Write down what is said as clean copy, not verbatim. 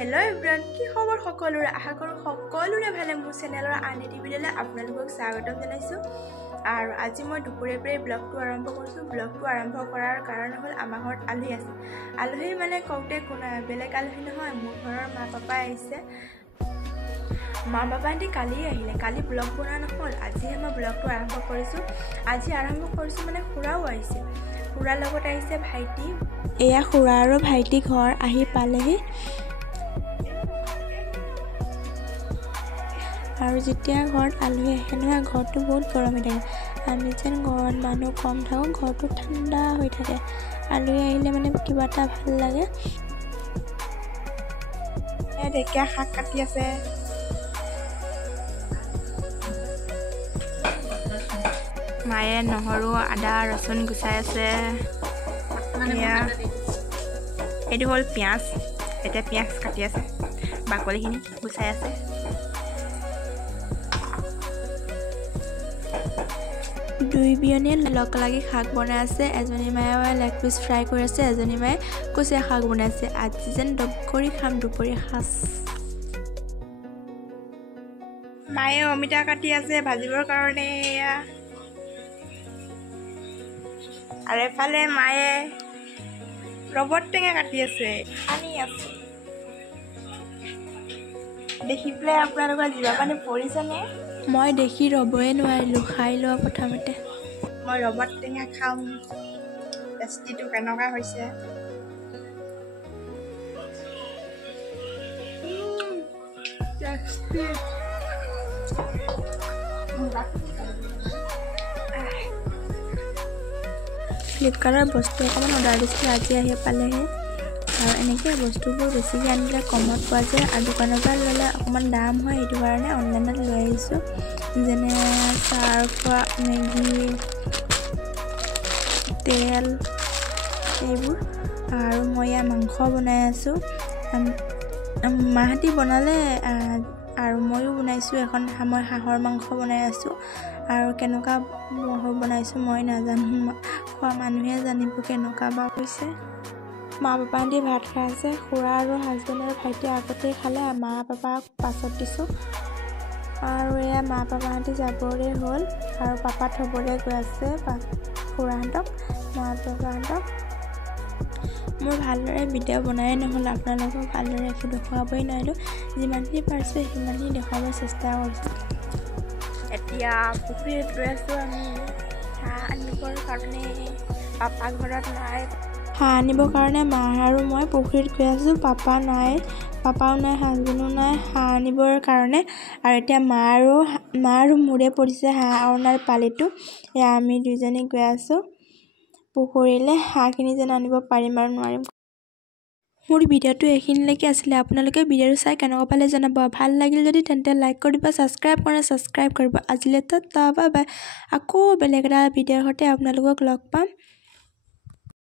hello everyone की खबर सकलोरे आशा करूँ सकलोरे भाले मोर चेनेलर आन एटी भिडिओले आपनालोকক स्वागतम जनाइছো और आज मैं दुपरियार पৰাই ब्लगটো आरम्भ কৰিছো ब्लगটো आरम्भ কৰাৰ কাৰণ হ'ল আমাৰ ঘৰত আলহী আছে আলহী মানে কওঁতে কোনা বেলেগ আলহী নহয় মোৰ ঘৰৰ মা পাপা আহিছে মা পাপাহঁতে কালি আহিলে কালি ব্লগ বনা নহল আজিহে মই ব্লগটো আৰম্ভ কৰিছো আজি আৰম্ভ কৰিছো মানে খুৰাও আহিছে খুৰাৰ লগত আহিছে ভাইটি এয়া খুৰা আৰু ভাইটি ঘৰ আহি পালেহি और जितना घर आलही आए ना घर तो बहुत गरम हो थे आम जेन घर मानु कम थको घर तो ठंडा हो थे आलही आए मैं क्या भल लगे ढेकिया शाक काटी आसे माये নহৰু आदा रसुन गुचाई आसे ये हल पियाज एटा पियाज काटी आसे बाकलिखिनि गुचाई आसे दुई बियने लग लगी शाक बना आसे एजनी माये लेग पिस फ्राई कर आसे एजनी माये कुचिया शाक बना आसे आज जेन डबकरी खाम दुपरिया साज माये अमिता काटी आसे भाजिबर कारणे आरो एफाले माये रबर टेंगा काटी आसे आनी आसे देखि पेলাই আপোনালোকৰ জিভা পানী পৰিছেনে মই দেখি ৰবই নোৱাৰিলো খাই লোৱা প্ৰথমতে মই ৰবৰ টেঙা খাম টেষ্টিটো কেনেকুৱা হৈছে টেষ্টি ফ্লিপকাৰ্টৰ বস্তু অকণমান অৰ্ডাৰ দিছিলোঁ আজি আহি পালেহি और एनेके बस्तुबूर बेसिक आनिले कमत पा जाए और दुकान पर लले अकमान दाम है ये कारण ऑनलाइन लो जेने सार्फ मेगी तेल और मैं मांस बना माहती बनाले और मयो बनाइছো এখন মই হাঁহৰ মাংস বনাই আছো আৰু কেনেকা মহৰ বনাইছো মই নাজানো খোৱা মানুহে জানিব কেনেকা বা হৈছে माँ पापा भात खाई आसे खुरा और हाजबेंड और भाईटे आगते खाले माँ पापा पाছত दिसो और या माँ पापा जाबरे हल और पापा थबरे गई आसे खुराहतक माँ पापाहतक मोर भालदरे भिडिओ बनाई নহল आपनालोকক भालदरे একো দেখাবই নোৱাৰিলো যিমানখিনি পাৰছো সিমানখিনি দেখাব চেষ্টা কৰিছো এতিয়া পুখুৰীত গৈ আছো আমি হাঁহ আনিবৰ কাৰণে পাপা ঘৰত নাই হাঁহ আনিবৰ কাৰণে মা আৰু মই পুখুৰীত গৈ আছো পাপা নাই পাপাও নাই হাজবেণ্ডো নাই হাঁহ আনিবৰ কাৰণে আৰু এতিয়া মা আৰু মোৰে পৰিছে হাঁহ অনাৰ পালিটো এয়া আমি দুজনী গৈ আছো পুখুৰীলে হাঁহখিনি যেন আনিব পাৰিম আৰু নোৱাৰিম মোৰ ভিডিঅ'টো এইখিনিলৈকে আছিলে আপোনালোকে ভিডিঅ'টো চাই কেনেকুৱা পালে জনাব ভাল লাগিল যদি তেন্তে লাইক কৰিব সাবস্ক্ৰাইব কৰিব আজিলৈ টাটা বাই বাই আকৌ বেলেগ এটা ভিডিঅ'ৰ সৈতে আপোনালোকক লগ পাম